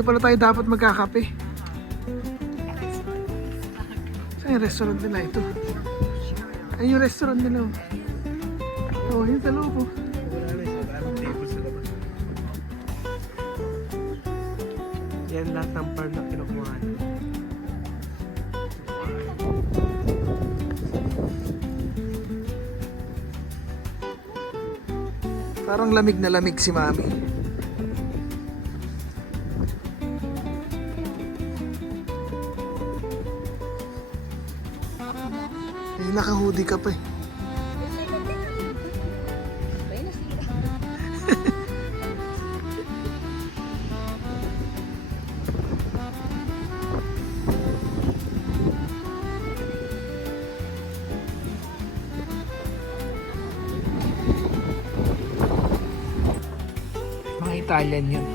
Dito pala tayo dapat magkakape. Saan yung restaurant nila ito? Ay, yung restaurant nila. Oh, yun sa loob. Yan lahat ng par na kinukuha. Parang lamig na lamig si Mami. Eh, naka-hoodie ka pa eh. Mga Italian yun.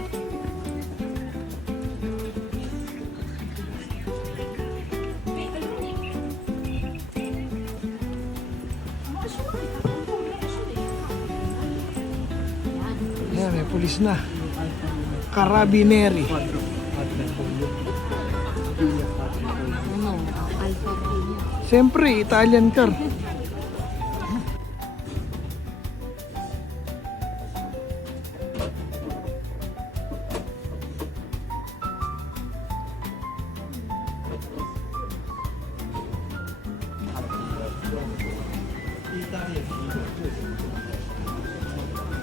Ayan, may pulis na. Carabinieri. Siyempre, Italian car.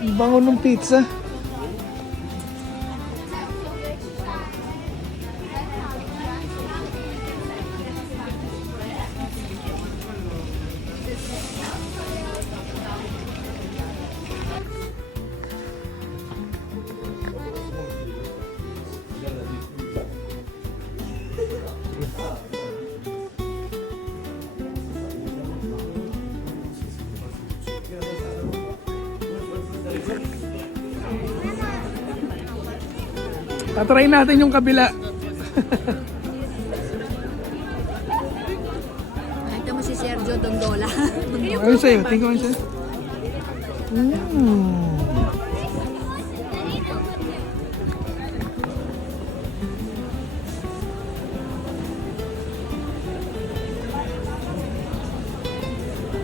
Ang bango ng pizza. Tatry natin yung kabila. Nakita mo si Sergio Dondola. Ayun sa'yo, tingnan mo sa'yo.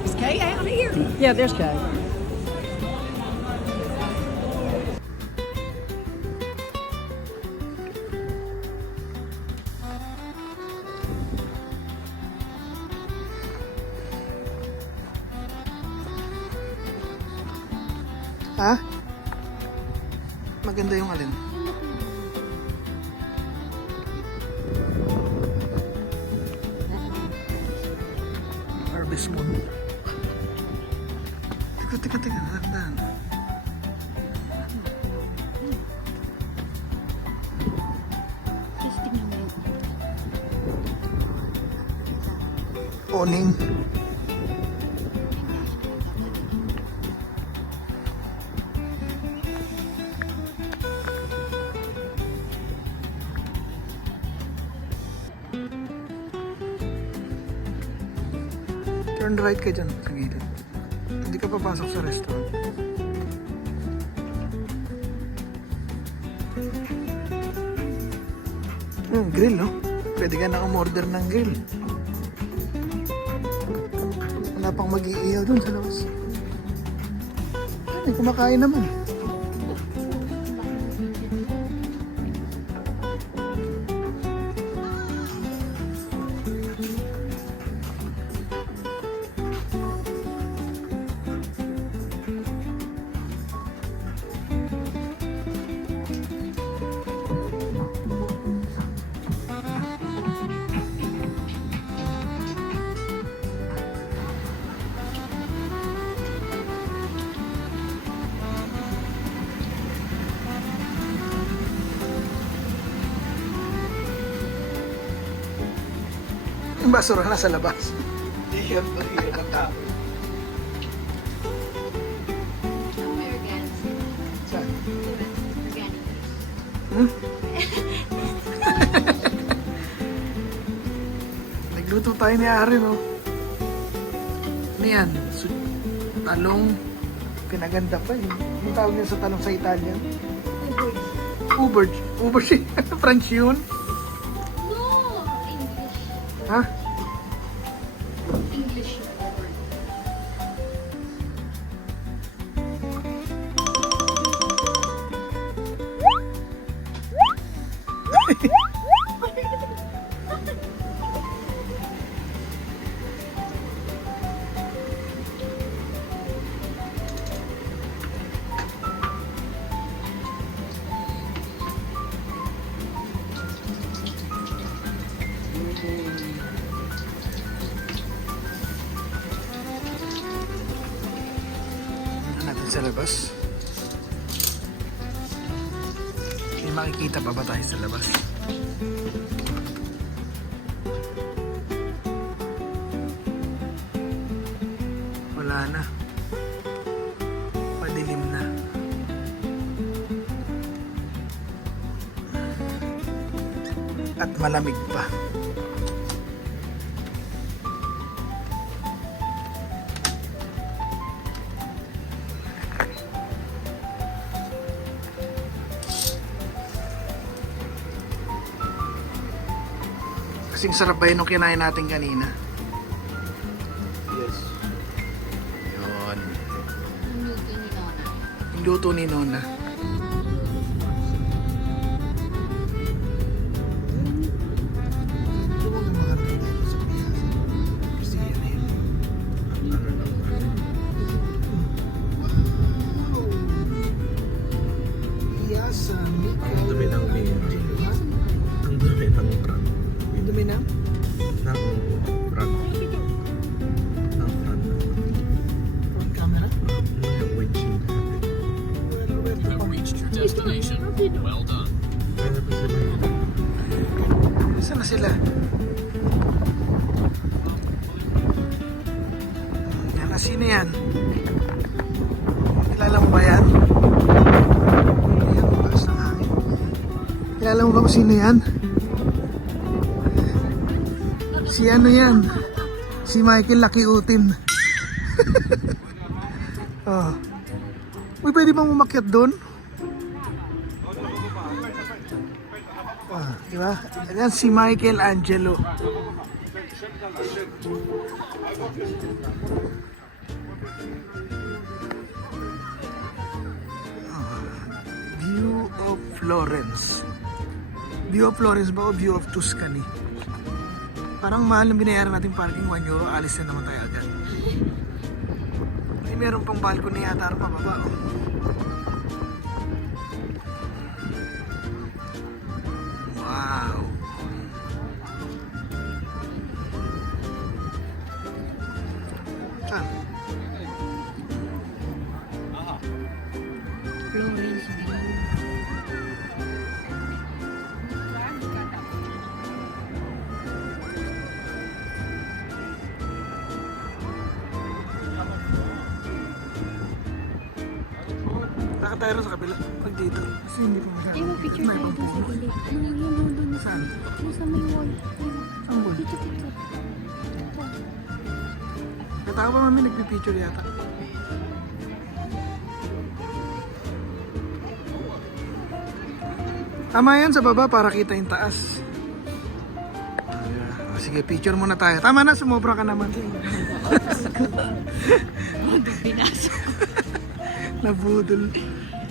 Is Kay out of here? Yeah, there's Kay. Ha? Maganda yung alin? Harvest Moon. Teka, dahan. Oning. Turn right ka dyan sa gilid. Hindi ka papasok sa restaurant. Grill, no? Pwede ka naka-order ng grill. Wala pang mag-iiyaw dun sa labas. Ay, kumakain naman. Yung basura nasa labas. Hindi yan mahirap ang tao. Saan? Nagluto tayo ni Ari, no? Ano yan? Talong. Pinaganda pa eh. Yung tawag niya sa talong sa Italian? Uber. Uber si French yun. No, English. Ha? English. Tingnan natin sa labas. May makikita pa ba tayo sa labas? Wala na. Padilim na. At malamig pa. Kasing sarap ba yun nung kinain natin kanina? Yes. Yun. Ang luto ni Nona. Yung luto ni Nona. Ang dumi ng medyo. Ang dumi ng front. Yung dumi na? Ng front. Ng front. Front camera? Yung windshield natin. Kaya pa sila yun. Saan na sila? Yan na, sino yan? Kilala mo ba yan? Ayan, ang lakas ng hangin. Kilala mo ba kung sino yan? Si ano yan? Si Michael Lakiutin. Oh. Uy, pwede bang umakyat doon? Ah, di ba? Ayan si Michael Angelo. View of Florence. View of Florence ba o View of Tuscany? Parang mahal ang binayaran natin parking €1. Alis na naman tayo agad. Ay, meron pang balcony yata pa baba. Oh. Wow. Ah, Florence. lakad tayo rin sa kabila. Pag dito. Kasi hindi pa masyado. Ay, mag-picture May tayo ibang doon sa puno. gilid. Ano yun, yun, doon. Saan? Doon sa may wall. Saan ba? Dito, dito. Katao pa mami nagpipicture yata. Tama yan sa baba para kita yung taas. Sige, picture muna tayo. Tama na, sumobra ka naman. Pinaso. Nabudol.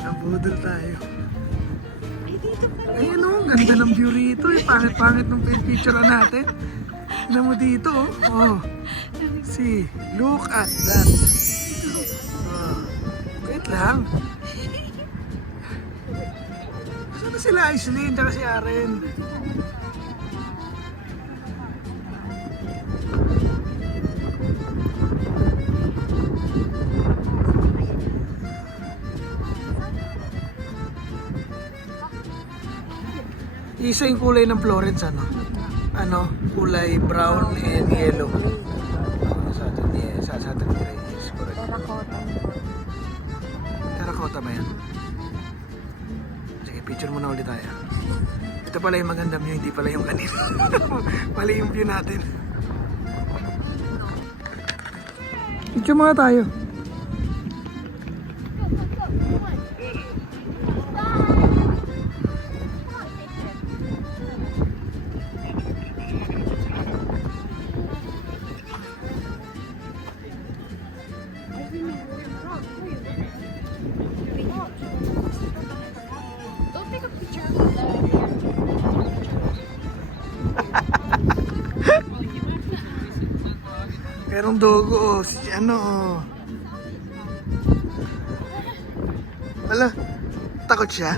Nabudol tayo. Ayun o, ganda ng view rito. Eh. Pangit-pangit nung picture natin. Tignan mo dito. Oh. See, look at that. Oh. Wait lang. Saan na sila Aislinn tsaka si Aren? Isa yung kulay ng Florence, ano? Ano? Kulay brown and yellow. Sa atin gray is correct. Terracotta. Terracotta ba yan? Sige, picture muna ulit tayo. Ito pala yung maganda view, hindi pala yung kanina. Mali yung view natin. Picture muna tayo. Merong dogo, oh. Si ano, oh. Wala, takot siya.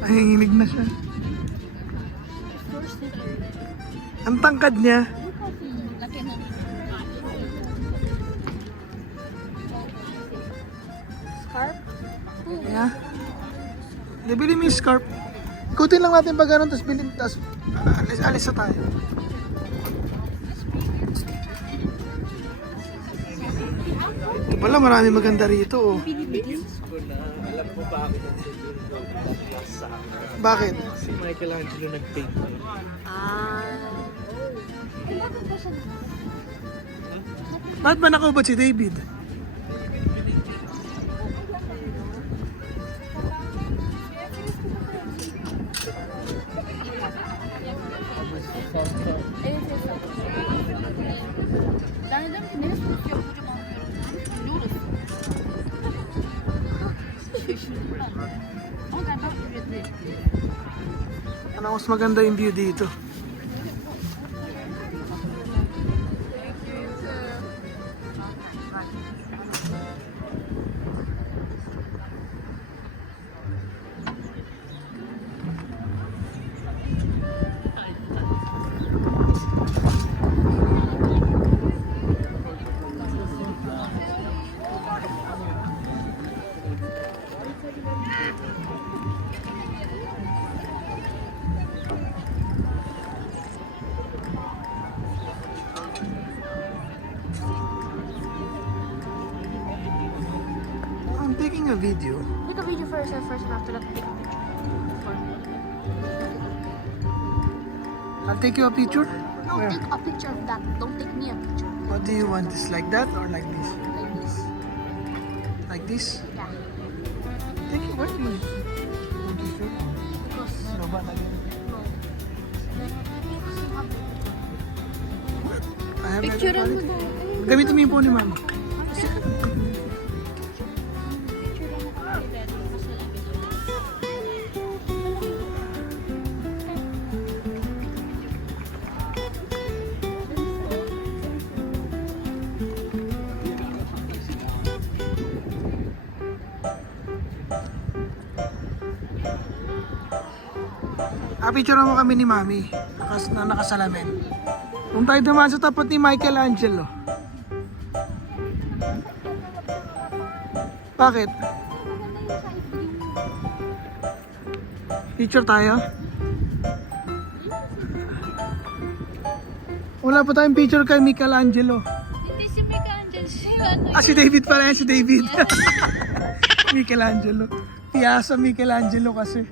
Nanginginig na siya. Ang tangkad niya. Scarf? Yeah. Nabili mo yung scarf. Ikutin lang natin pag ganun, tapos bilhin, tapos alis na tayo. Ito pala, marami maganda rito. Oh. Ko na, alam mo ba ako nandun yung class sa akin? Bakit? Si Michelangelo nag-paint mo. Bakit ba nakaubad si David? Ano mas maganda yung view dito? I'm taking a video. Take a video first and after that take a picture. I'll take you a picture. No, Where? take a picture of that. Don't take me a picture. What do you want? This like that or like this? Like this. Like this? Yeah. Take it. Where do you? Because Ano ba lagi? I have picture never mo tried it. daw. Gamitin mo yung phone ni Mama. Picture mo kami ni Mami na nakasalamin. Kung tayo dumaan sa tapat ni Michelangelo. Bakit? Picture tayo? Wala pa tayong picture kay Michelangelo. Hindi si Michelangelo. Siya ano. Si David pala yan, si David. Michelangelo. Piazza Michelangelo kasi.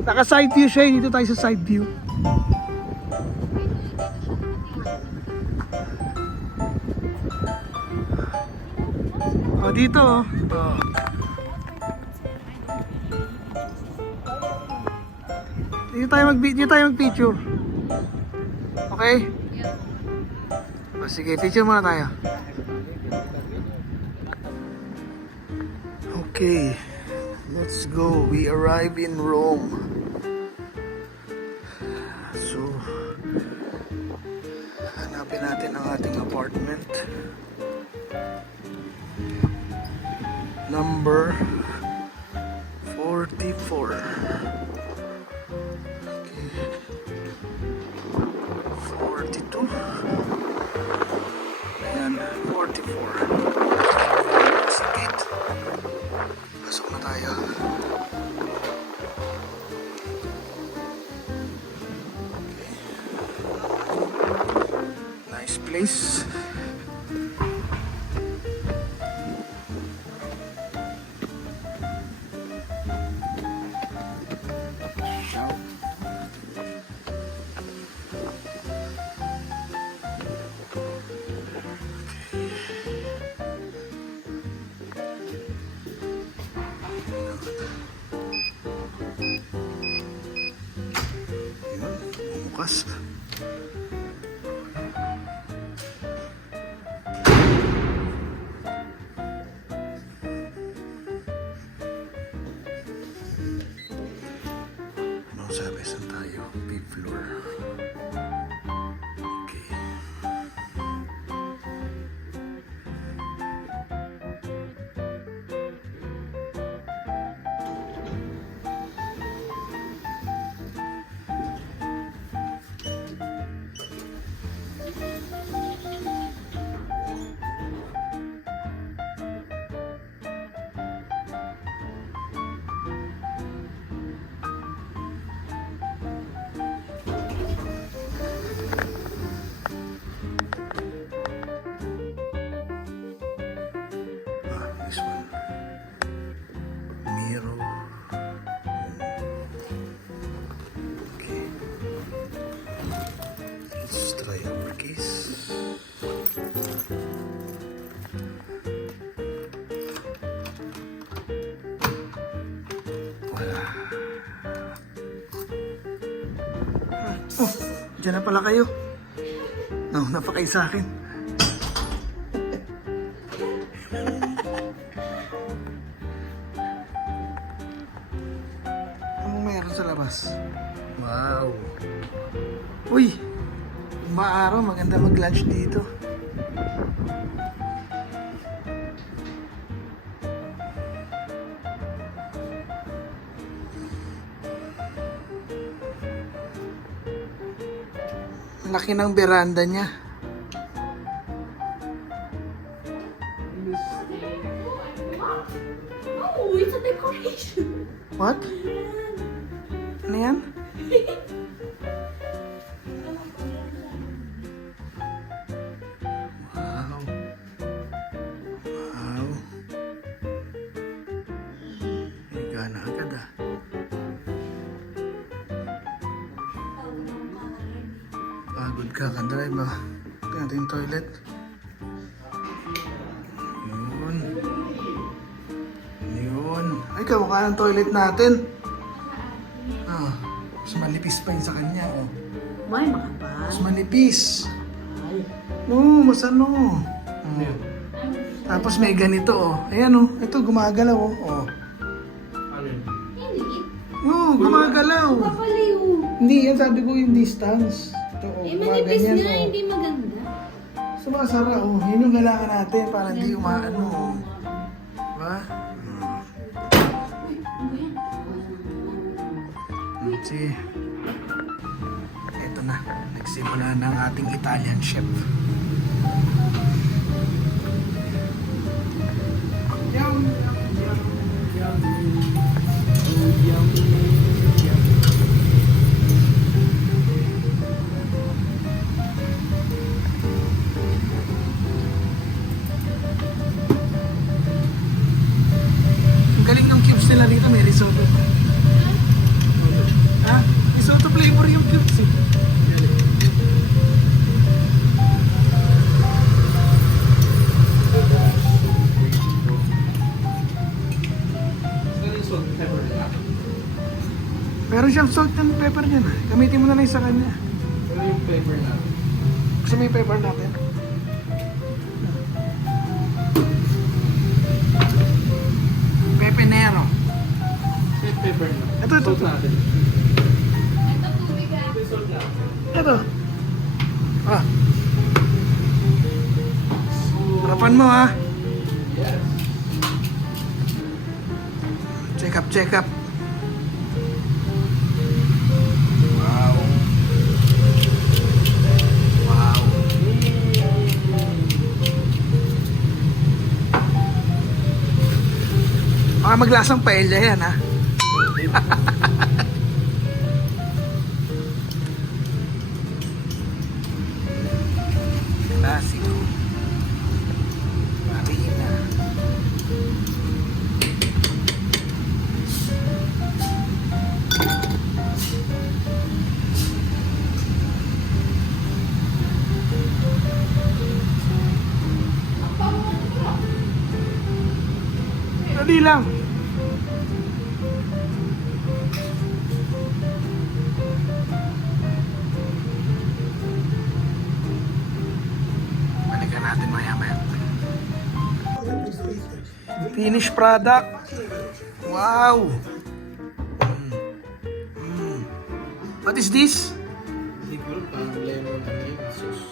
Naka side view siya, dito tayo sa side view. Oh, dito oh. Oh. Dito tayo mag-picture. Okay? Oh, sige, picture muna tayo. Okay. Let's go. We arrive in Rome. So, hanapin natin ang ating apartment. Number 44. Okay. 42. Ayan, 44. Sa gate. Pasok na tayo. Nice place. Yun, bukas. sabi, saan tayo? Fifth floor. Okay. This one. Mirror. Okay. Let's try our case. Wala. Oh, dyan na pala kayo. Nauna pa kayo sa akin. Anong meron sa labas? Wow! Uy! Maaraw, maganda mag-lunch dito. Laki ng veranda niya. Oh, it's a decoration. What? Ano yan? Wow. Wow. Higa na agad ah. Pagod ka, ka-drive ah. Ito natin yung toilet. Yun. Yun. Ay, kamukha ng toilet natin. Ah, mas manipis pa yun sa kanya, oh. May makapal. Mas manipis. Oo, mas ano. Oh. Tapos may ganito, oh. Ayan, oh. Ito, gumagalaw, oh. Oh. Ano yun? Hindi. Oo, gumagalaw. Papaliw. Hindi, yan sabi ko yung distance. Ito, oh. Eh, manipis gumaganyan, nga, oh. hindi maganda. Sumasara, oh. Yun yung kailangan natin para hindi umaano, oh. Diba? See, eto na. Nagsimula ng ating Italian chef. Yum, yum, yum, yum. Oh, yum, Ang galing ng cubes nila dito, may risotto pa. Ha? Risotto flavor yung cubes eh. Meron siyang salt and pepper niyan ah. Gamitin mo na lang sa kanya. Ano yung flavor na? Gusto mo yung pepper natin? Pepe Nero. May flavor na. Ito. Salt natin. Ito, tubig ah. May salt na. Ito. Ah. Harapan mo ha. Yes. Check up, check up. Wow. Wow. Baka maglasang paella yan ha. Klasiko. Marina. Dali lang. Balikan natin maya-maya. Finished product. Wow. What is this? Siguro parang lemon cake sauce.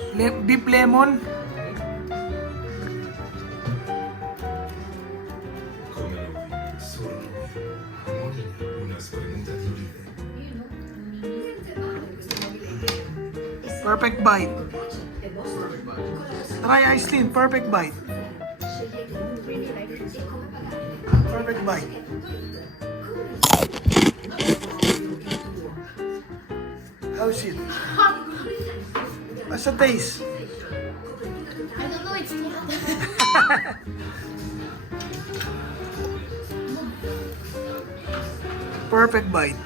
Beef lemon? Perfect bite. Try Iceland, perfect bite. Perfect bite. How's it? What's the taste? I don't know, it's not. Perfect bite.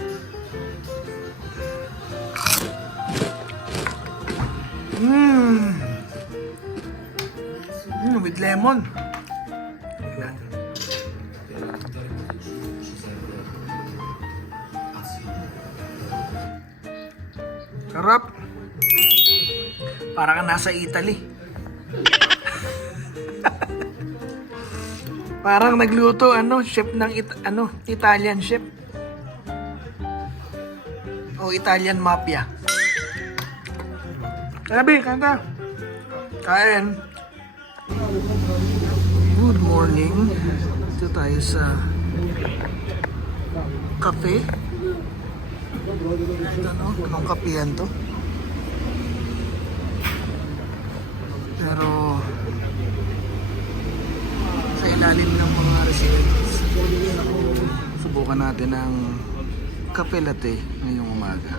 With lemon. Sarap. Para ka nasa Italy. Parang nagluto chef ng Italian chef. O Italian mafia. Sabi, kanta. Kain. Good morning. Dito tayo sa cafe. Anong kapehan to? Pero sa ilalim ng mga residents, subukan natin ang kape latte ngayong umaga.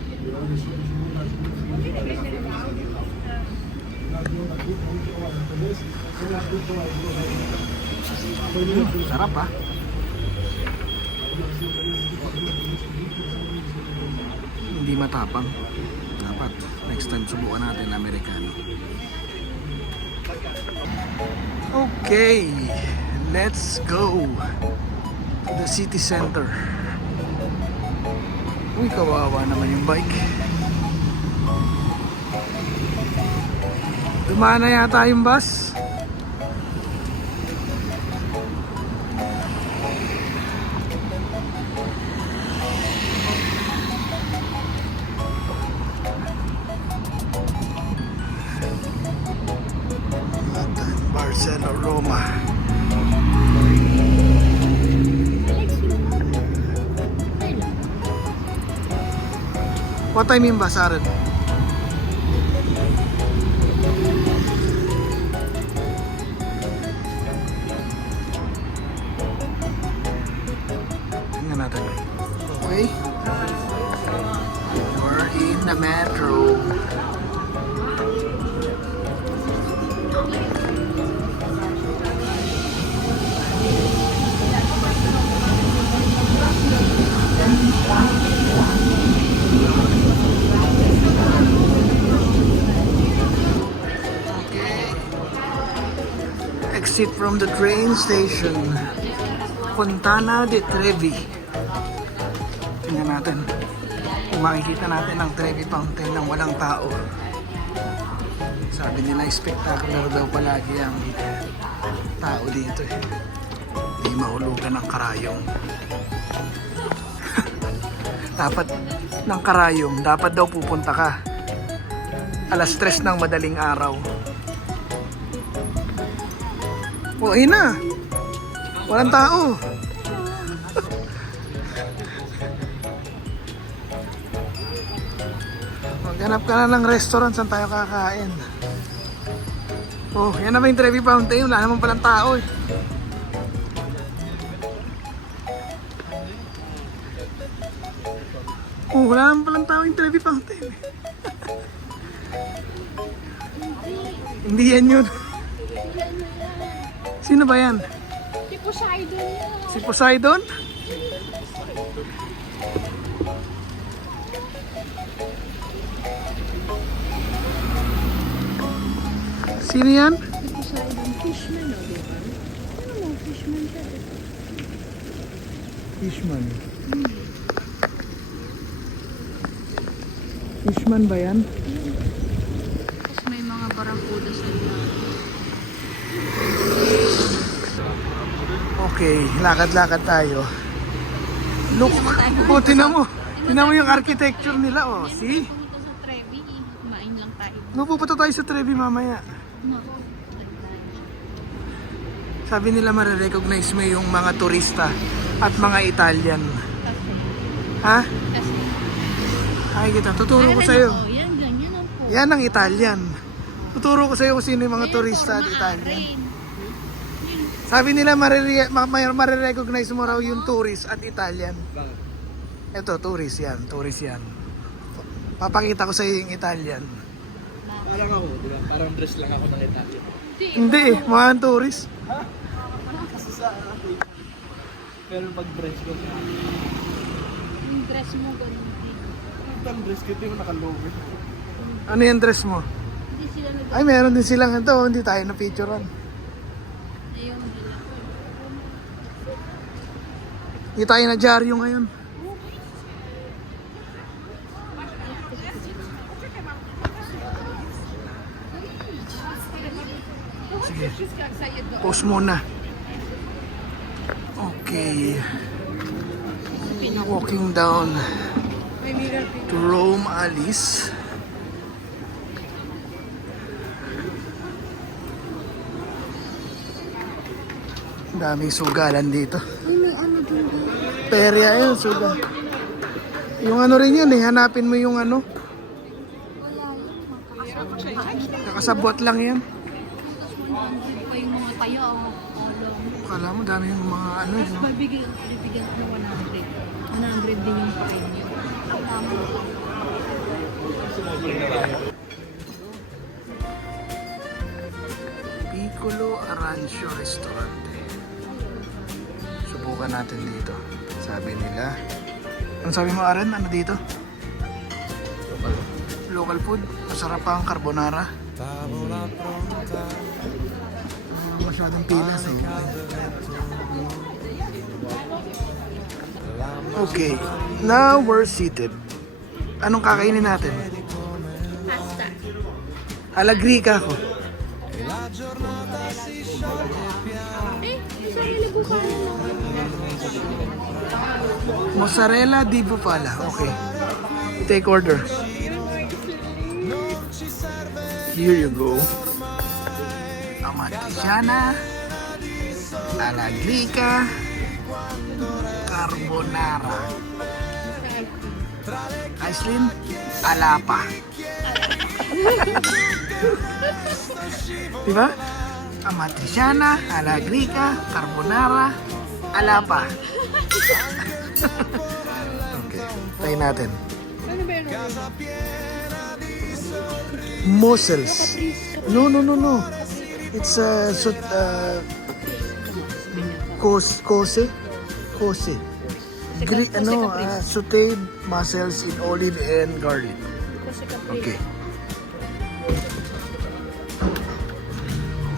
Sarap ah. Hindi matapang. Dapat next time subukan natin Amerikano. Okay, let's go to the city center. Uy, kawawa naman yung bike. Dumaan na yata yung bus. Barcelona, Roma. What time yung bus, Aaron? Tingnan natin. Okay. We're in the metro. Exit from the train station, Fontana di Trevi. Tingnan natin kung makikita natin ang Trevi Fountain ng walang tao. Sabi nila spectacular daw palagi ang tao dito eh. Hindi mahulugan ng karayong. Dapat ng karayong, dapat daw pupunta ka alas 3 ng madaling araw. O, ayun na. Walang tao. Maghanap ka na ng restaurant saan tayo kakain. Oh, yan na ba yung Trevi Fountain? Wala naman palang tao eh. Oh, wala naman palang tao yung Trevi Fountain. Hindi yan yun. Sino ba yan? Si Poseidon yan. Si Poseidon? Sino yan? Si Poseidon, fishman o, di ba? Ano mo, fishman siya. Fishman. Fishman ba yan? Tapos may mga barracuda sa iba. Okay, lakad-lakad tayo. Look, buti na mo. Tingnan mo yung architecture nila, oh. See? Pumunta sa Trevi, kumain lang tayo. No, pupunta tayo sa Trevi mamaya. No. Sabi nila marirecognize mo yung mga turista at mga Italian. Ha? Ay kita, tuturo ko sa'yo. Yan, ganyan ang po. Yan ang Italian. Tuturo ko sa'yo kung sino yung mga turista at Italian. Sabi nila marirecognize mo raw yung tourist at Italian. Ito, tourist yan. Tourist yan. Papakita ko sa'yo yung Italian. Parang ako, di ba? Parang dress lang ako ng Italian. Hindi eh, mga tourist. Pero pag dress ko, Yung dress mo, ganun din. pag dress ko, ito yung nakalover. Ano yung dress mo? Hindi sila nag- Ay, meron din silang ito. Hindi tayo na-picturean. Ayaw nila. Hindi tayo na dyaryo ngayon. Sige. Post muna. Okay. Walking down to Rome, Alice. Daming sugalan dito. Perya yun, suga. Yung ano rin yun eh, hanapin mo yung ano. Kakasabwat lang yan. Pa yung mga kaya, alam. Kala mo dami yung mga ano. Tapos No? bibigyan ko ng 100. 100 din yung pain niyo. Piccolo Arancio Restaurante. Subukan natin dito. Sabi nila. Ano sabi mo, Aren? Ano dito? Local food. Masarap pa ang carbonara. Masyadong pilas eh. Okay. Now we're seated. Anong kakainin natin? Pasta. Alagrika ako. Mozzarella di bufala. Okay. Take order. Here you go. Amatriciana, Alagrika, Carbonara. Aislinn, Alapa. Diba? Amatriciana, Alagrika, Carbonara, Alapa. Okay, try natin. Mussels. No. It's kose. Sauteed mussels in olive and garlic. Okay.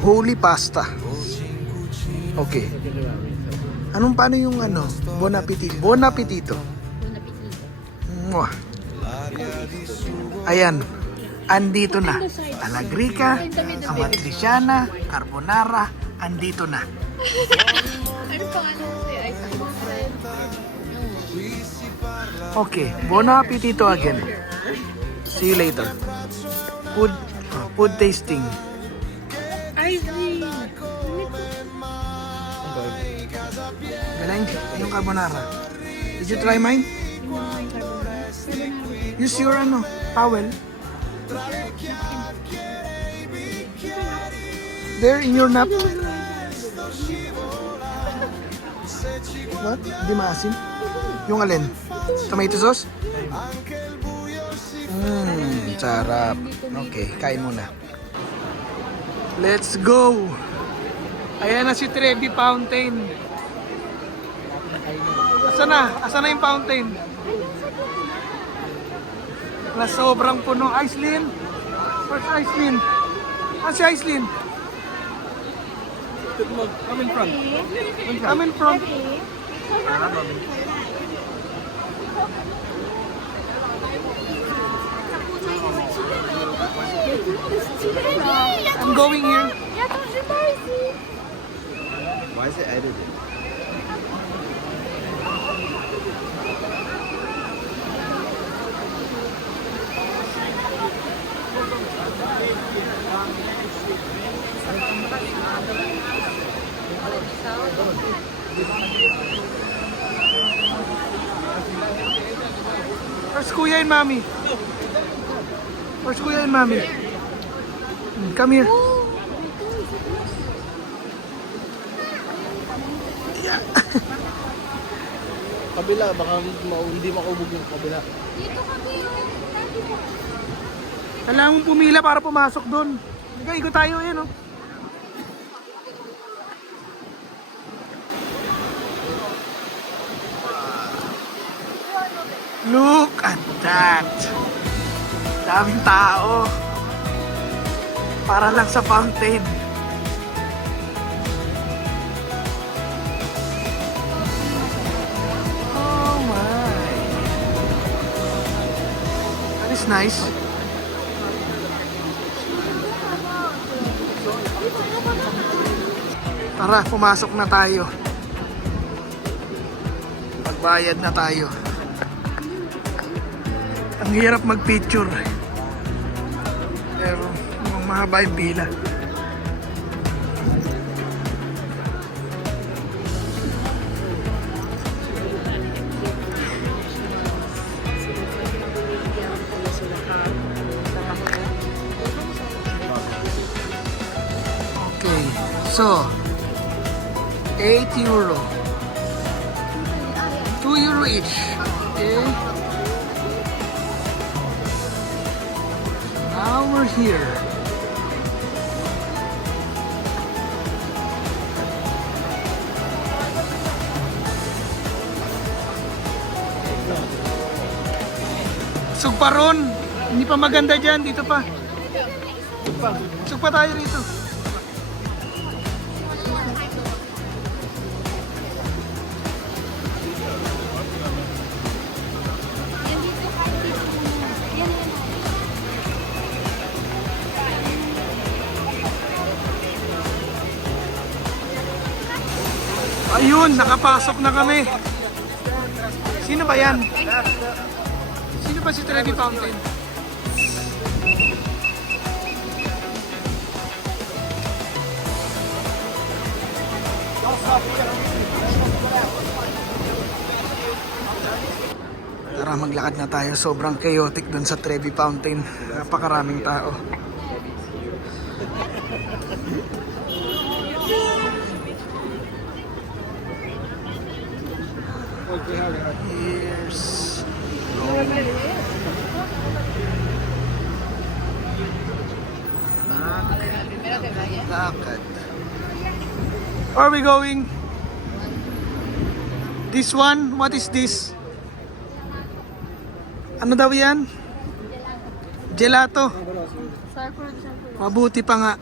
Holy pasta. Okay. Paano yung ano? Buon appetito. Buon appetito. Mwah. Ayan. Andito na. Alagrika, Amatriciana, Carbonara, andito na. Ano pa ano? Okay, buon appetito again. See you later. Food tasting. Galing yung carbonara. Did you try mine? Use your towel. There in your nap. What? Di maasim? Yung alin? Tomato sauce? Sarap. Okay, kain muna. Let's go! Ayan na si Trevi Fountain. Asa na yung fountain? Na sobrang puno. Aislinn? Where's Aislinn? Si Aislinn? Come in front. I'm in front. I'm going here. Why is it edited? Where's Kuya and Mami? Where's Kuya and Mami? Come here. Kabila, baka hindi makaubog yung kabila. Dito kami yung dati mo. Kailangan mong pumila para pumasok doon. Sige, ikot tayo. Ayan, oh. Look at that. Daming tao. Para lang sa fountain. Oh my. That is nice. Tara, pumasok na tayo. Magbayad na tayo. Ang hirap mag-picture. Pero mukhang mahaba yung pila. Okay, so 8 euro. 2 euro each. Okay. Now we're here. Sug pa ron. Hindi pa maganda dyan. Dito pa. Sug pa tayo rito. Yan dito kahit dito. Yan. Ayun, nakapasok na kami. Sino ba yan? Sino ba si Trevi Fountain? Tara, maglakad na tayo. Sobrang chaotic dun sa Trevi Fountain. Napakaraming tao. Here's lakad. Where are we going? This one? What is this? Ano daw yan? Gelato. Mabuti pa nga.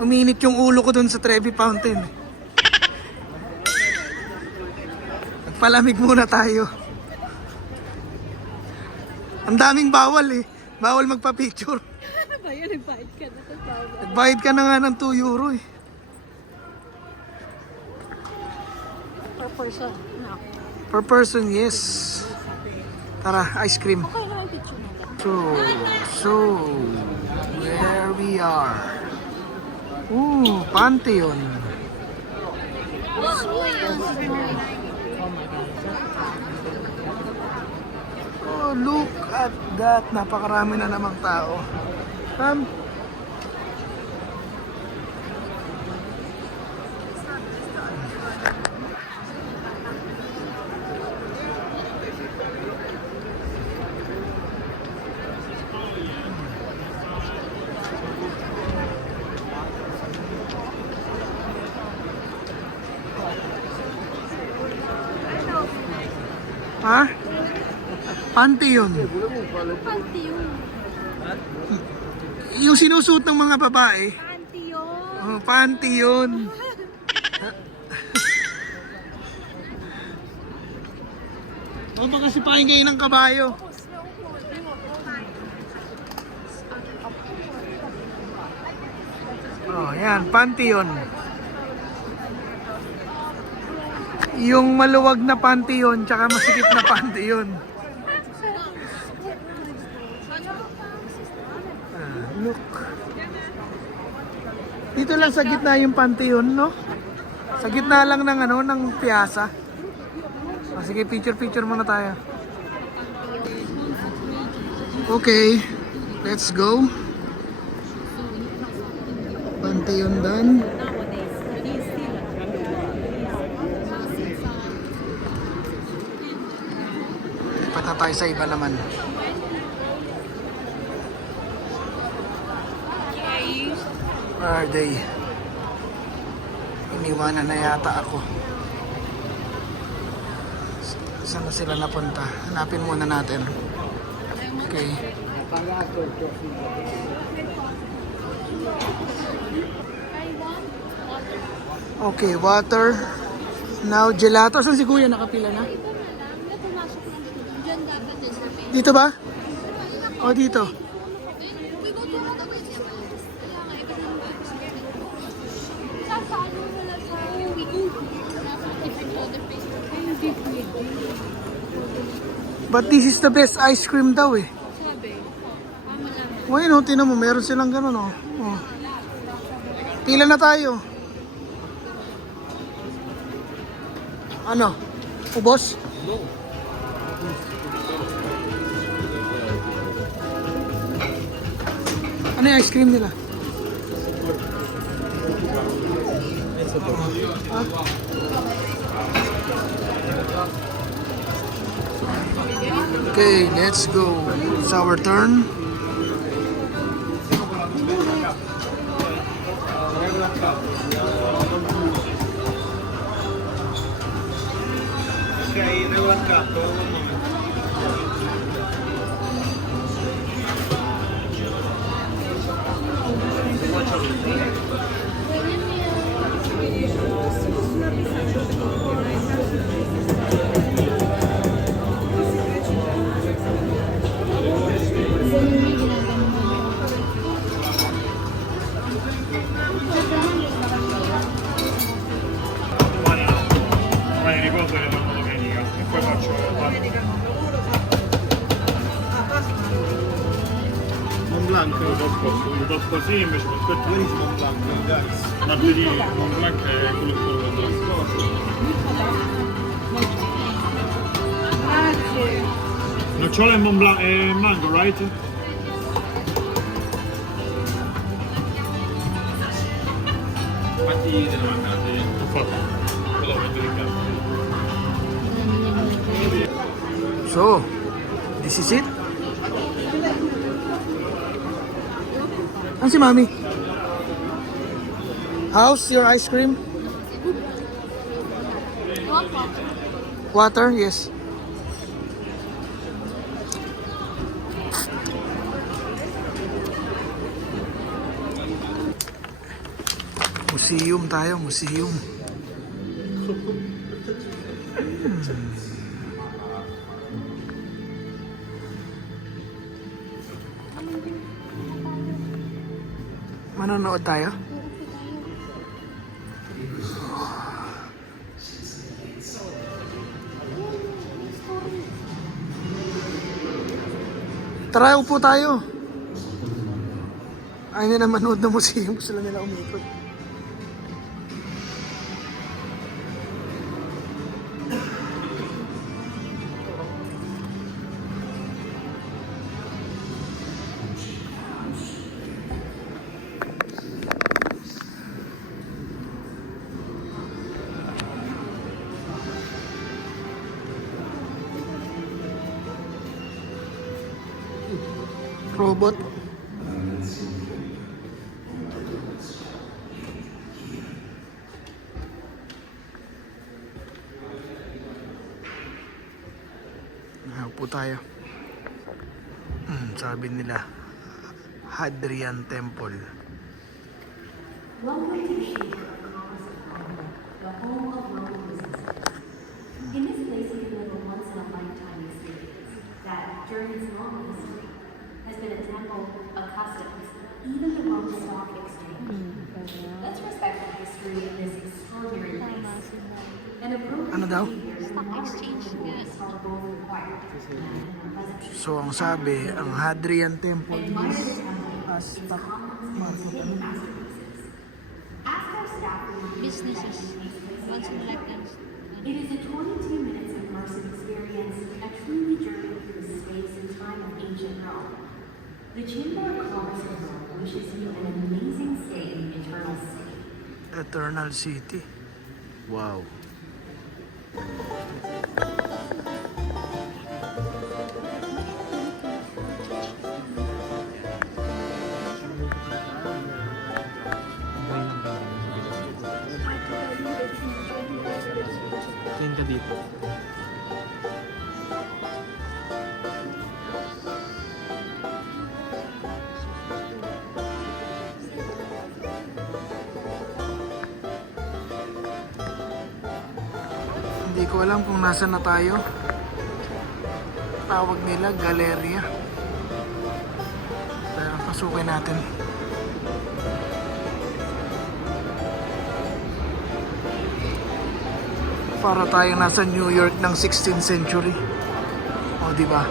Uminit yung ulo ko dun sa Trevi Fountain. Palamig muna tayo. Ang daming bawal eh. Bawal magpa-picture. Ayun, nagbayad ka na. Nagbayad ka na nga ng 2 euro eh. Per person. No. Per person, yes. Tara, ice cream. Okay na ang picture natin. So, where we are. Ooh, Pantheon. Oh, look at that. Napakarami na namang tao. Ha? Pantheon. Panty yun. Yung sinusuot ng mga babae. Panty yun. Oh, panty yun. O baka sipahin kayo ng kabayo. Oh, yan, panty yun. Yung maluwag na panty yun, tsaka masikip na panty yun. Look. Dito lang sa gitna yung panty yun, no? Sa gitna lang ng ano, ng piyasa. Sige, picture muna tayo. Okay, let's go. Panteondan. Pata tayo sa iba naman. Where are they? Iniwanan na yata ako. Saan na sila napunta? Hanapin muna natin. Okay. Okay, water. Now, gelato. Saan si Kuya nakapila na? Ito na lang, na pumasok ng school. Diyan dapat din sa pay. Dito ba? O dito? We go to other way. Kaya nga, iba ng batch. Sa ano wala sa we go. Different other place. Hindi pwede. But this is the best ice cream daw eh. Sabi, tama lang. Why no, tinan mo, meron silang ganun oh. Oh. Pila na tayo. Ano? Ubos? Ano yung ice cream nila? Okay, let's go. It's our turn. Domani riposo e torno domenica e poi faccio Mont Blanc. dopo sì invece aspetta Mont Blanc, guys. martedì Mont Blanc è quello nocciole e Mont Blanc e mango, right? Quanti ne mancate? Infatti, quello metto in campo. So, this is it. Ano si Mami? How's your ice cream? Water? Yes. Museum tayo, museum. Manonood tayo? Tara, upo tayo. Ayaw na manood ng museum. Gusto lang nila umikot. Robot. Upo tayo. Sabi nila, Hadrian Temple. Welcome to Shaker, the home of local businesses. In this place, you can live a once-in-a-lifetime experience that, during its long history, has been a temple of customs, even the Rome Stock Exchange. Let's respect the history of this extraordinary place. And a broken Ano daw? Stock exchange nga. are both required. And So ang sabi, ang Hadrian Temple admire is this temple, a its stock commons, and its market. hidden masterpieces. Ask our staff who Businesses. Once in a lifetime. It is a 22 minutes immersive experience, a truly journey through the space and time of ancient Rome. Canal City. Wow. Tingin ka dito. Hindi ko alam kung nasa na tayo. Tawag nila Galeria. Pero pasukin natin. Para tayong nasa New York ng 16th century. O, di ba?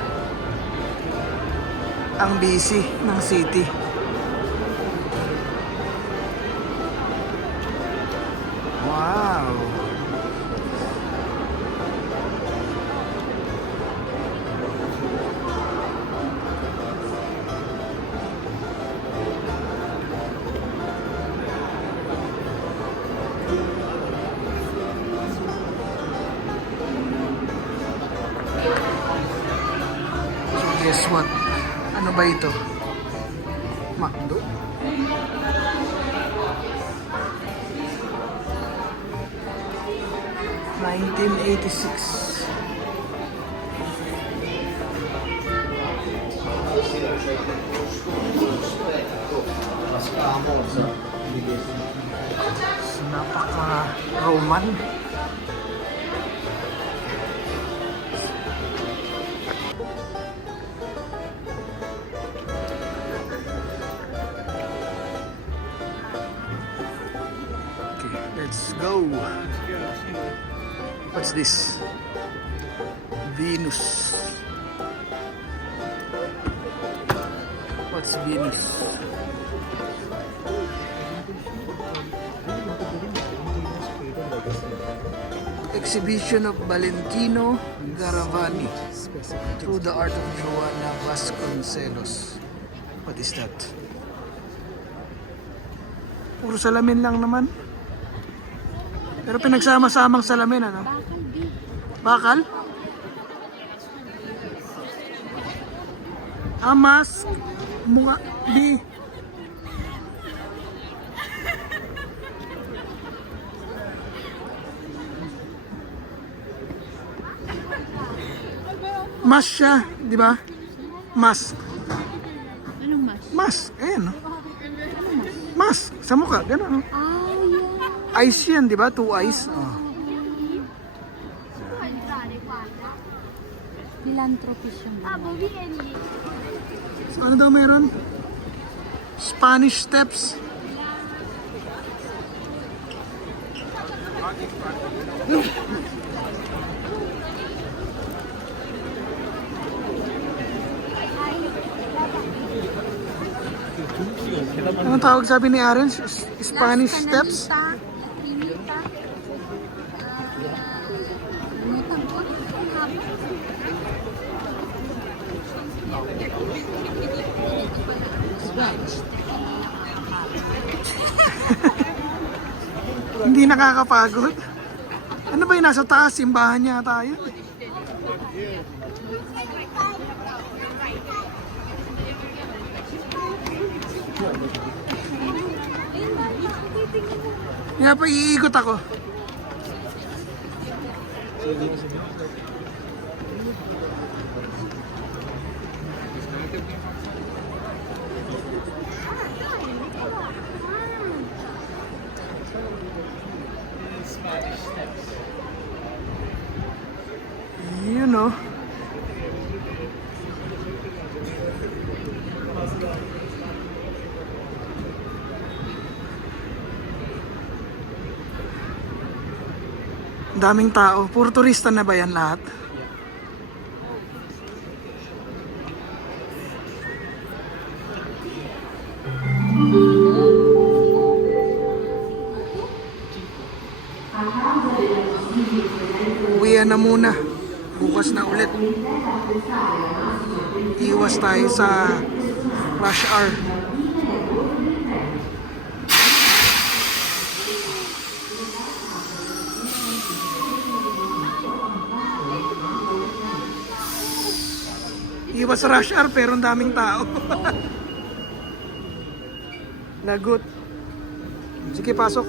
Ang busy ng city. Wow! So guess what? Ano ba ito? McDo? $1986. Napaka-Roman. Okay, let's go. What's this? Venus. What's Venus? Exhibition of Valentino Garavani through the art of Joanna Vasconcelos. What is that? Puro salamin lang naman. Pero pinagsama-samang salamin, ano? Bakal? Mask. Mukha. Di. Mask siya, di ba? Mask. Anong mas? Mask. Ayan, no? Mask. Sa mukha. Ganun, no? Ah, yeah. Eyes yan, di ba? Two eyes. Oh. Philanthropist yung So, ano daw meron? Spanish Steps. Anong tawag sabi ni Aaron? Spanish Steps? Hindi nakakapagod. Ano ba yung nasa taas? Simbahan niya tayo. Kaya pa iikot ako. You know. Daming tao. Puro turista na ba yan lahat? Uwian na muna. Bukas na ulit. Iwas tayo sa rush hour. Iwas rush hour pero ang daming tao. Lagot. Sige, pasok.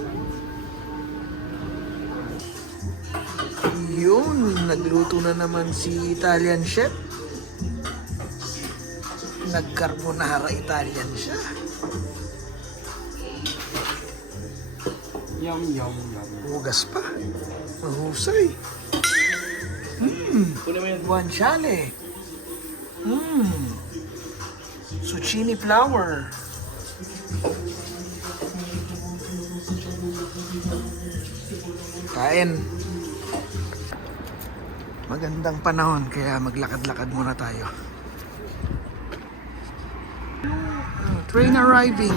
Yun, nagluto na naman si Italian chef. Nag-carbonara Italian siya. Yum, yum, yum. Hugas pa. Mahusay. Kunin mo yan. Guanciale. Zucchini flour. Kain. Magandang panahon kaya maglakad-lakad muna tayo. Train arriving.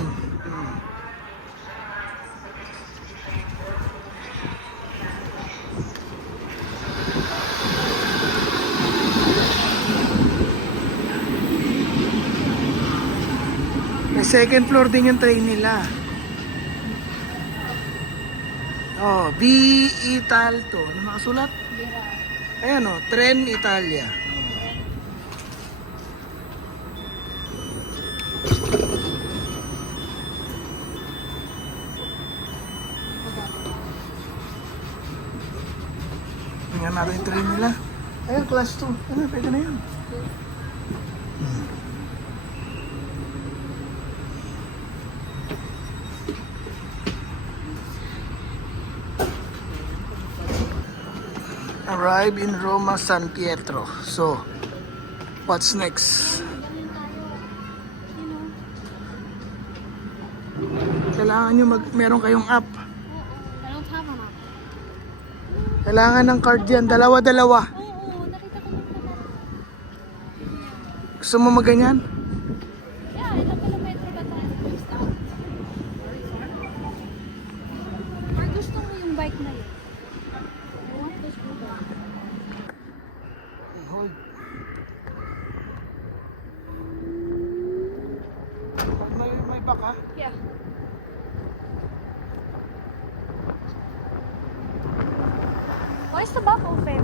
May second floor din yung train nila. Oh, B. Italto. Ano nakasulat? Ayan o, Tren Italia. Tingnan natin yung train nila. Ayan, class 2. Ano, pwede na yan. Arrive in Roma, San Pietro. So, what's next? Kailangan nyo meron kayong app. I don't have an app. Kailangan ng card yan. Dalawa-dalawa. Oo, nakita ko lang naman. Gusto mo maganyan? Yeah, ilang kilometro ba tayo? Or gusto mo yung bike na yun? I want this bike. Hold. May baka? Yeah. Why is the back open?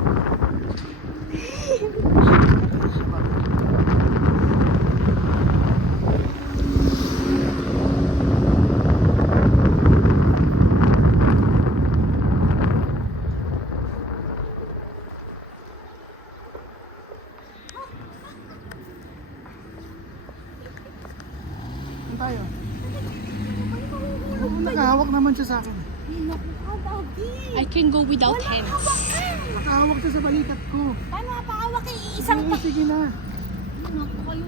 Saan tayo? Nakahawak naman siya sa akin. I can go without hands. Nakahawak siya sa balikat ko. Paano mapakawak isang Oo, sige na. Naku kayo.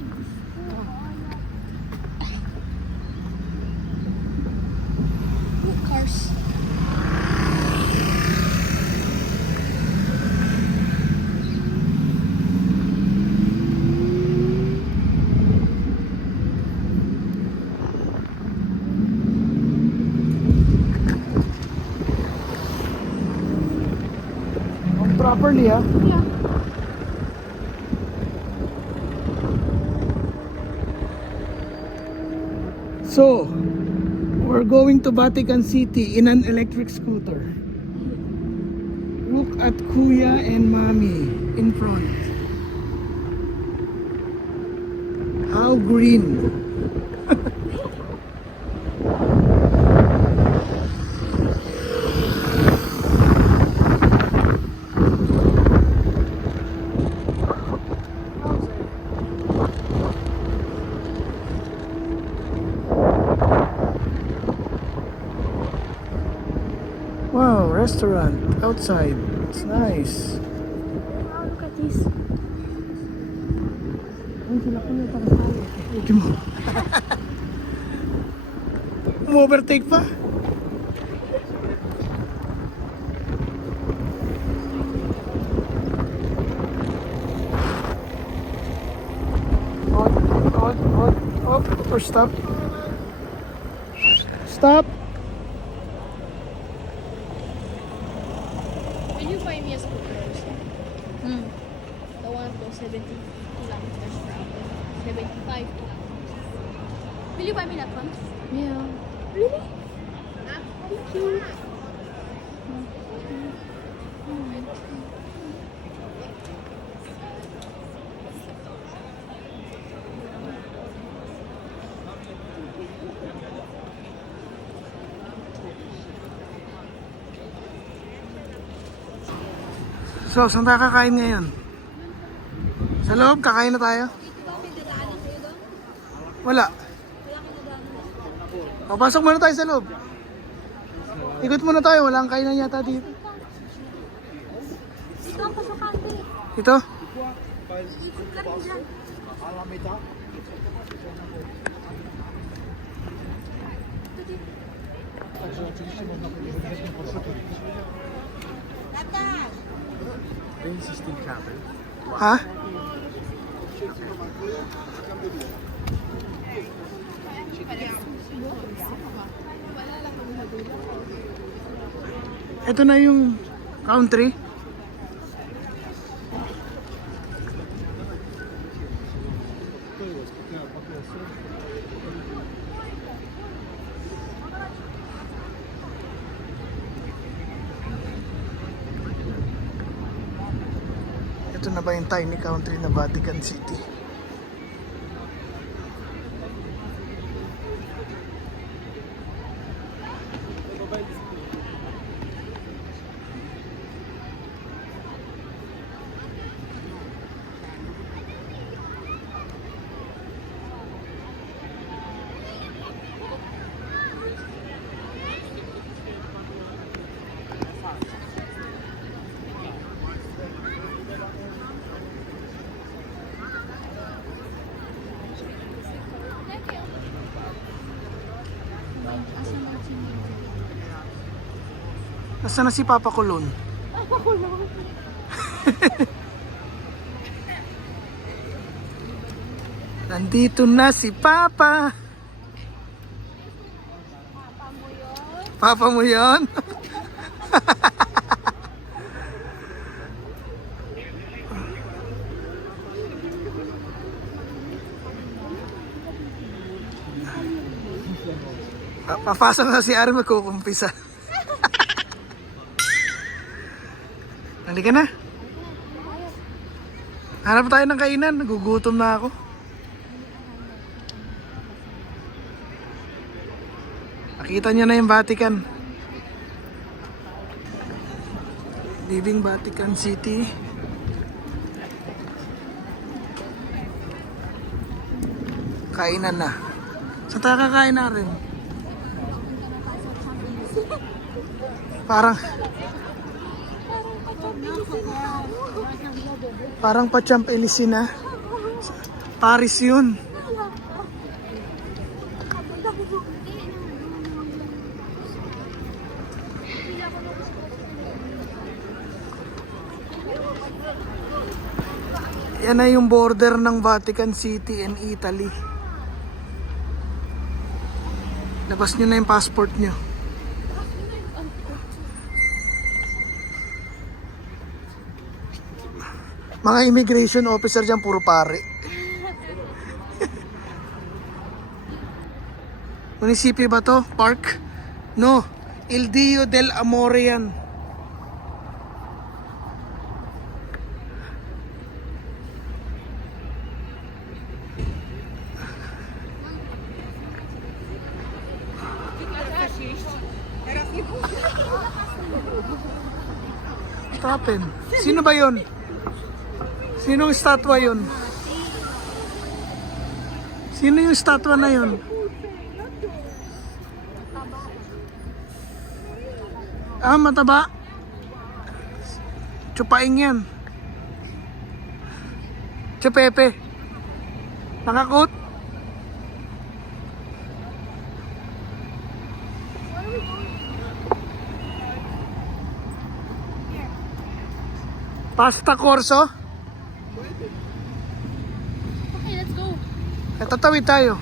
Oh, cars. Properly, ha? Yeah. So, we're going to Vatican City in an electric scooter. Look at Kuya and Mommy in front. How green. Wow, restaurant outside. It's nice. Wow, look at this. Hindi mo. Umu-overtake pa. Hop, or stop. Stop. Will you buy me a scooter also? The one that goes 70 kilometers per hour. 75 kilometers. Will you buy me that one? Yeah. Really? Thank you. So, saan tayo kakain ngayon? Sa loob, kakain na tayo? Wala. O, pasok muna tayo sa loob. Ikot muna tayo, walang kainan yata dito. Ito? Ha? Ito na yung country. Ito na ba yung tiny country na Vatican City? Nasaan na si Papa Kulon? Nandito na si Papa. Papa mo yun? Papasok na si Aaron, magkukumpisa. Halika na. Hanap tayo ng kainan. Nagugutom na ako. Nakita niyo na yung Vatican. Leaving Vatican City. Kainan na. Saan tayo kakain na rin? Parang pa-Champ Elysees na. Paris yun. Yan na yung border ng Vatican City and Italy. Labas nyo na yung passport nyo. Mga immigration officer dyan, puro pare. Munisipyo ba to? Park? No. El Dio del Amore yan. Stopin. Sino ba yun? Sinong statwa yun? Sino yung statwa na yun? Ah, mataba. Chupaing yan. Chupepe. Nakakot. Pasta Corso. Okay, let's go. Tatawid tayo.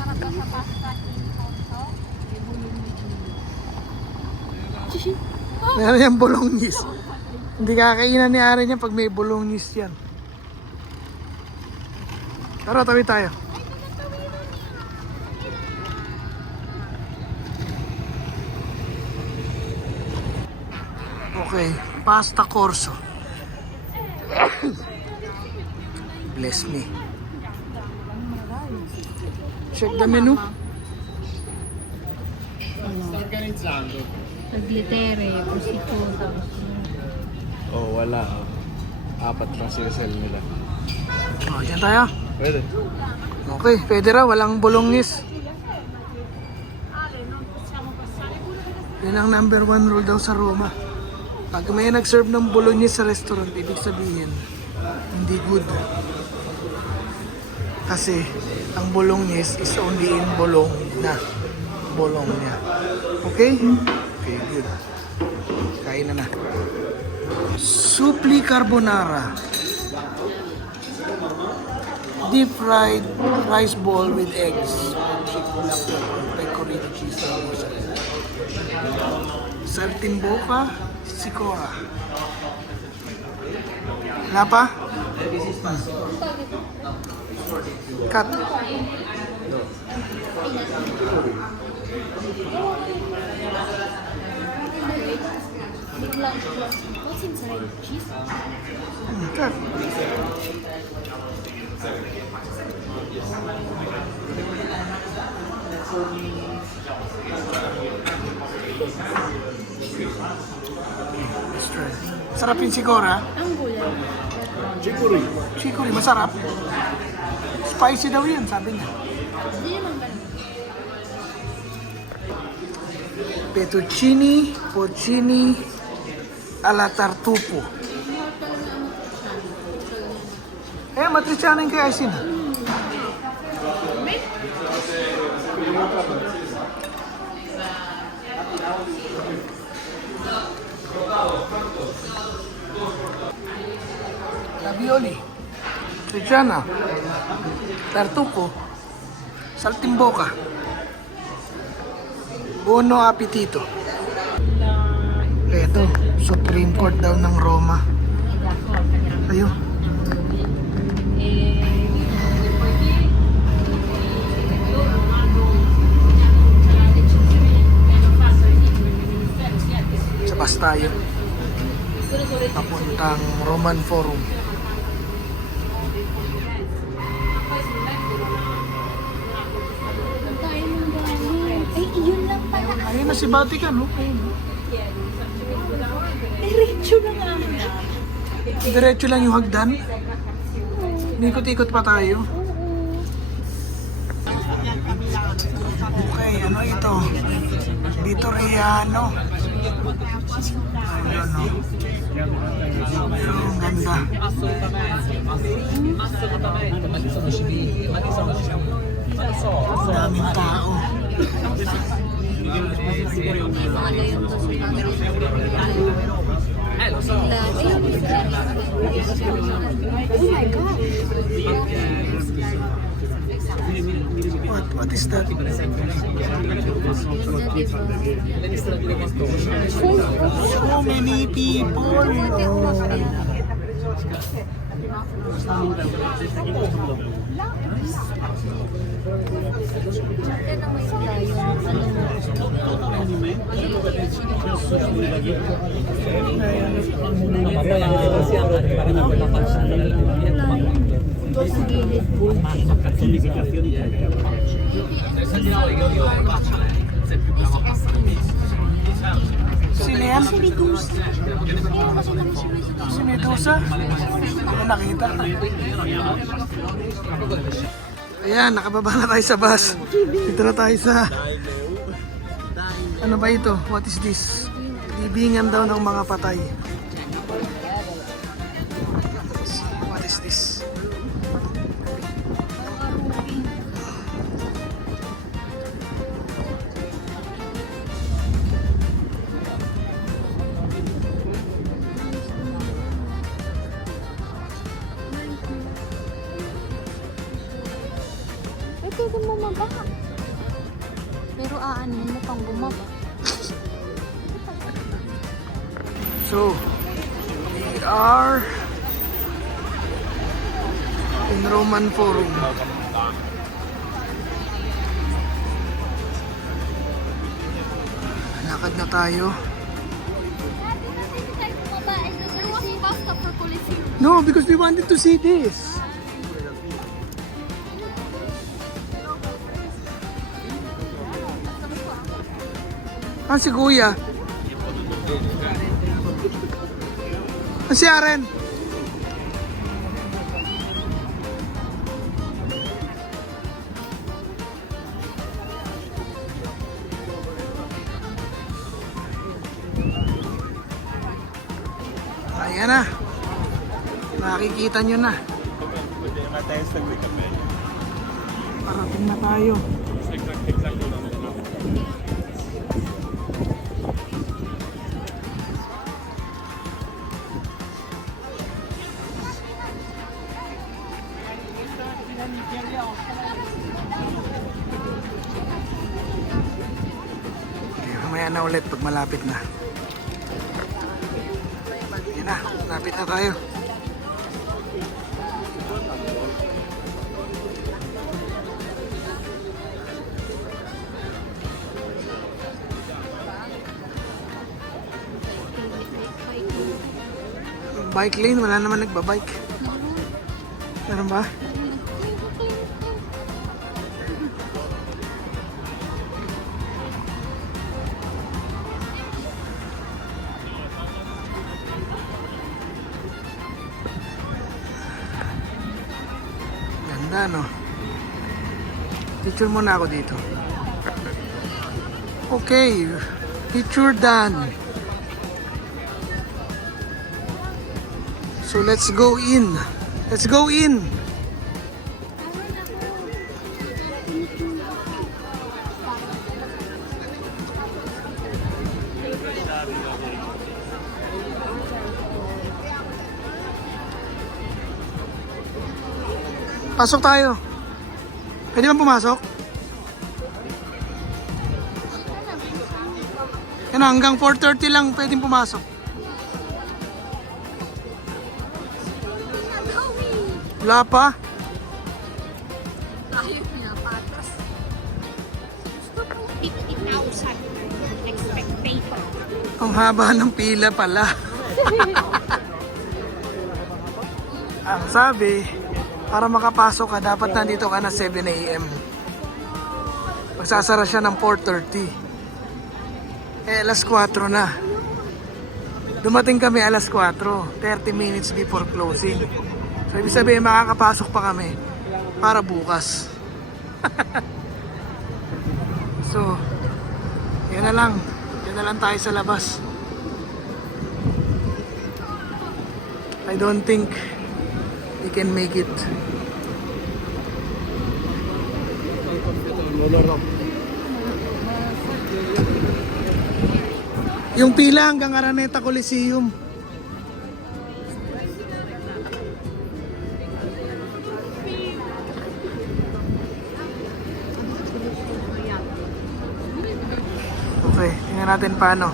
Sarap ba sa pasta? Meron yung bolognese. Hindi kakainan ni Aaron yan pag may bolognese yan. Tara, tawid tayo. Okay, Pasta Corso. Bless me. Check the menu. Taglitere, prosciutto, Oh, wala. Apat lang sila sell nila. Oh, dyan tayo. Pwede. Okay, pwede raw. Walang bolognese. Yan ang number 1 rule daw sa Roma. Pag may nag-serve ng bolognese sa restaurant, ibig sabihin, hindi good. Kasi, ang bolognese is only in Bologna. Bologna. Okay? Okay, good. Kain na na. Supli carbonara. Deep fried rice ball with eggs. Pecorino cheese. Saltimbocca, Sicora. Wala pa? Cut. What's inside? Cheese? Cut. Let's try. Sarap yung Sicora. Ang gulay. Chicory, masarap. Spicy daw yan, sabi niya. Hindi naman ganun. Fettuccine, porcini, alla tartufo. Matriciana yung kaya isin. Ravioli, Triciana, tartufo, saltimbocca, buono appetito. Ito, Supreme Court daw ng Roma. Ayun. Sa bus tayo. Papuntang Roman Forum. Tayo mong galing. Ay, iyon lang pala. Ayun na si Vatican, no? Diretso na nga. Diretso lang yung hagdan. Ikot-ikot pa tayo. Okay, ano ito? Vitoriano. Ayun, no? Pero ang ganda. Ang daming tao. Oh my God. What is that? So many people. Sino yan? Si Medusa? Ano nakita? Ayan, nakababa na tayo sa bus. Dito na tayo sa... Ano ba ito? What is this? Libingan daw ng mga patay. What is this? Ay, pwede bumaba. Pero aanin mo pang bumaba. So, we are in Roman Forum. Lakad na tayo. There was a bus stop for Coliseum. No, because we wanted to see this. Si Kuya. Si Aren. Ayan na. Nakikita nyo na. Parating na tayo. Okay, mamaya na ulit pag malapit na. Yan na, malapit na tayo. Bike lane, wala naman nagbabike. Meron ba? Ganda, no? Picture muna ako dito. Okay, picture done. So let's go in. Let's go in. Pasok tayo. Pwede bang pumasok? Yan, hanggang 4:30 lang pwedeng pumasok. Wala pa? Tayo pinapatas. Gusto ko 50,000 expectator. Ang haba ng pila pala. Ang sabi, para makapasok ka, dapat nandito ka na 7 AM. Magsasara siya ng 4:30. Eh, alas 4 na. Dumating kami alas 4, 30 minutes before closing. So, ibig sabihin, makakapasok pa kami para bukas. So, yan na lang. Yan na lang tayo sa labas. I don't think we can make it. Yung pila hanggang Araneta Coliseum. Okay, tingnan natin paano.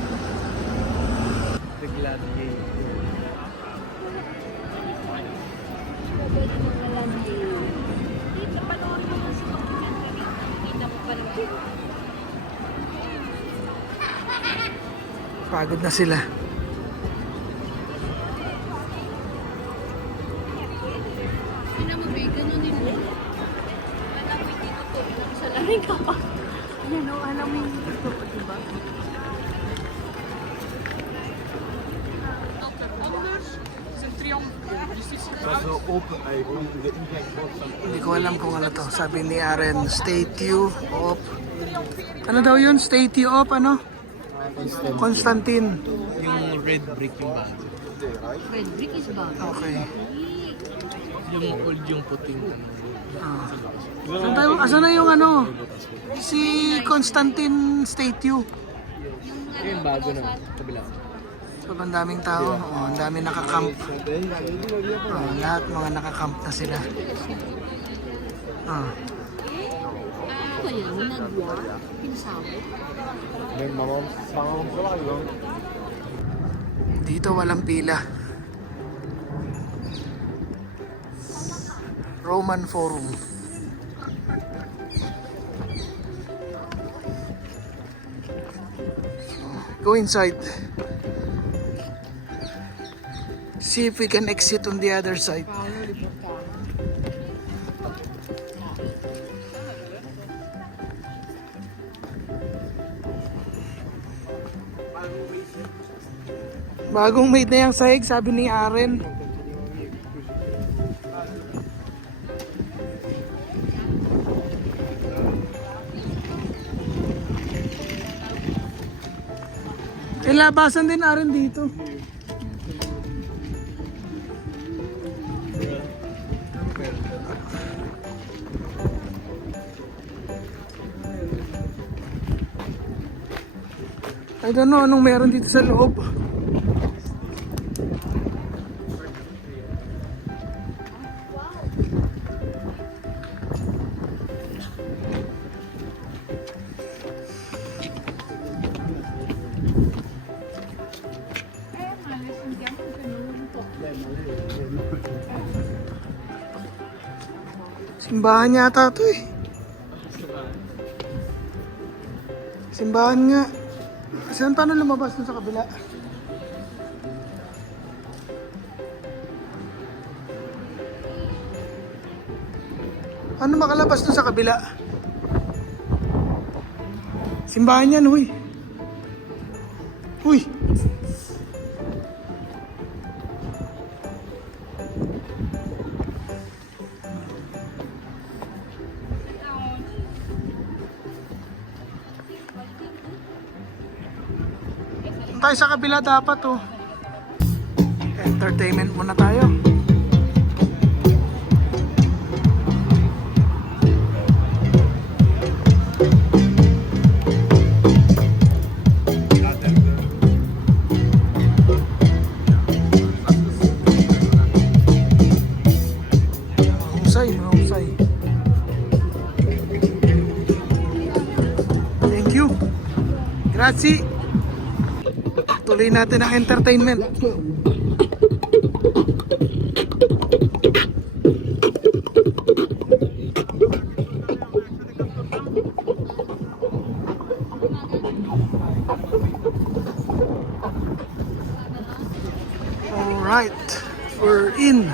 Pagod na sila. Tingnan mo, Bea, ganun din mo. Alam mo, dito to. Sa laring ka pa. Yan o, alam mo yung dito pa, diba? Hindi ko alam kung ano to. Sabi ni Aren, statue of... Ano daw yun? Statue of ano? Constantine. Yung red brick yung bago. Red brick is bad. Okay. Yung old yung puting ano. Saan tayo? Asan na yung ano? Si Constantine statue. Yung bago na. Kabila. So, ang daming tao. Oh, ang daming nakakamp. Oh, lahat mga nakakamp na sila. Oh. Ano ba yan? Nagwa? Pinsawit? Dito walang pila. Roman Forum. So, go inside. See if we can exit on the other side. Bagong made na yung sahig, sabi ni Aren. May labasan din Aren dito. I don't know anong meron dito sa loob. Simbahan yata ito eh. Simbahan nga. Saan paano lumabas dun sa kabila? Paano makalabas dun sa kabila? Simbahan yan, huy. Huy. Tayo sa kabila dapat oh. Entertainment muna tayo. Mahusay. Thank you. Grazie. Tuloy natin ang entertainment. Alright, we're in.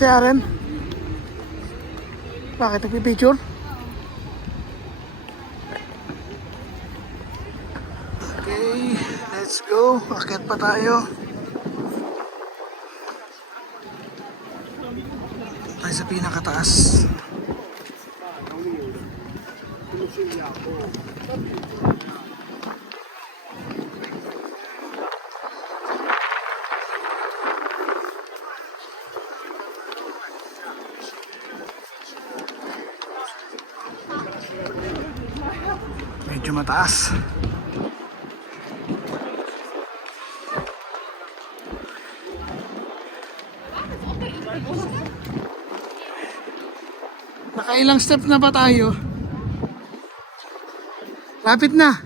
Si Aren? Bakit nagpipicture? Okay, let's go. Akit pa tayo. Tayo sa pinakataas. Medyo mataas. Nakailang step na ba tayo? Lapit na.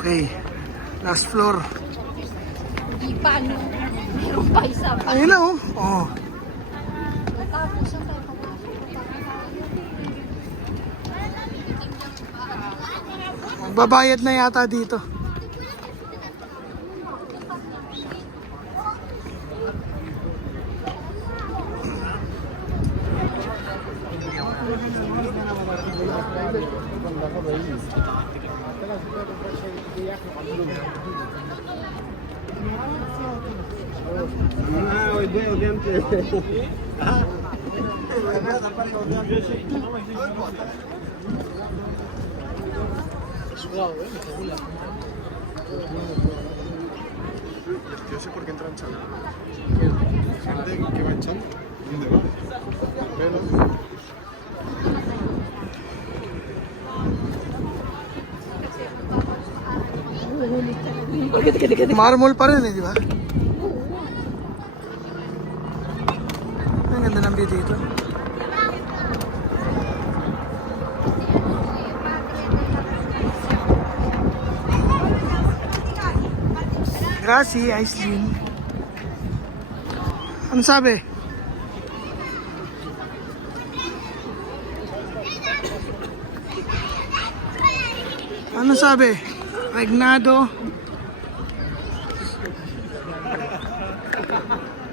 Okay. Last floor. Di pa, no? Meron pa isa pa. Ayun na oh. Oh. Tapos, saan tayo papasok? Magbabayad na yata dito. Yo sé por qué entra en chat. Gente que va en chat, ¿dónde va? Pero... Marmol pa rin eh, di ba? Ang ganda ng view dito. Gracie, Aislinn. Ano sabi? Ano sabi? Regnado.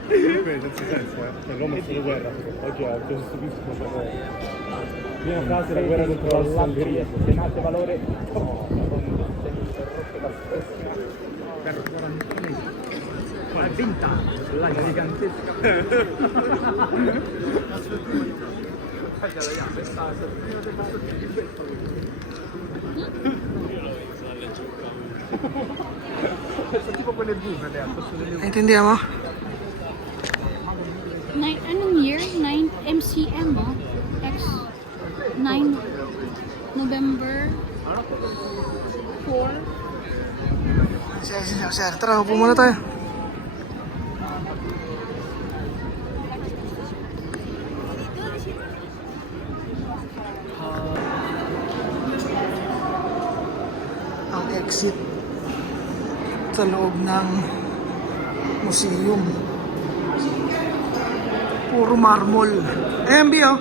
Senza senso, per l'uomo è solo guerra. Oggi ha Gesù Cristo cosa prima frase la guerra contro l'Ungheria. Senate valore. Ma 20 anni, la gigantesca. Tipo quelle due le Naintindihan mo? Anong year? 9 MCM, oh. X 9 November 4. Sir, tara, upo muna tayo. Ang exit sa loob ng museum. Puro marmol. MB, oh.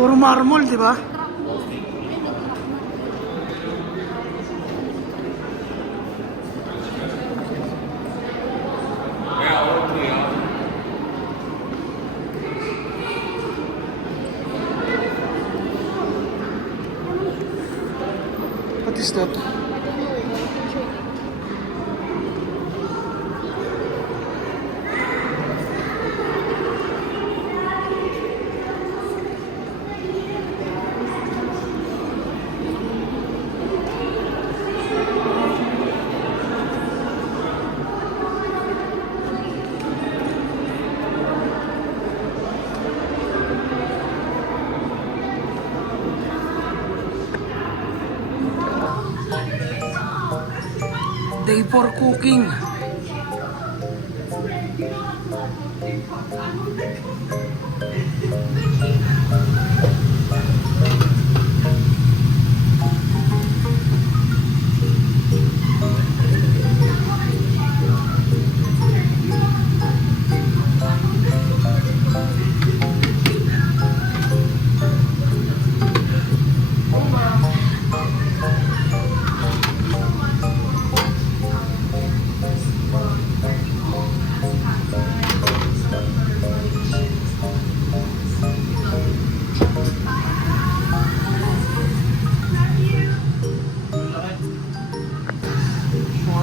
Puro marmol, di ba? What is that? Day for cooking.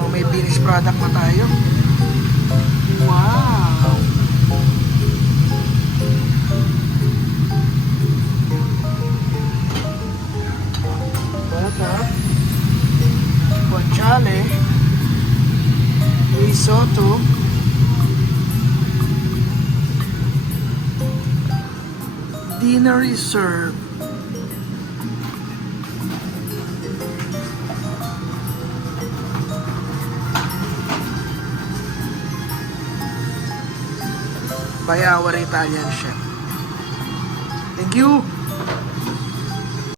May finished product na tayo. Wow! Bata, guanciale, risotto, dinner is served. By our Italian chef. Thank you.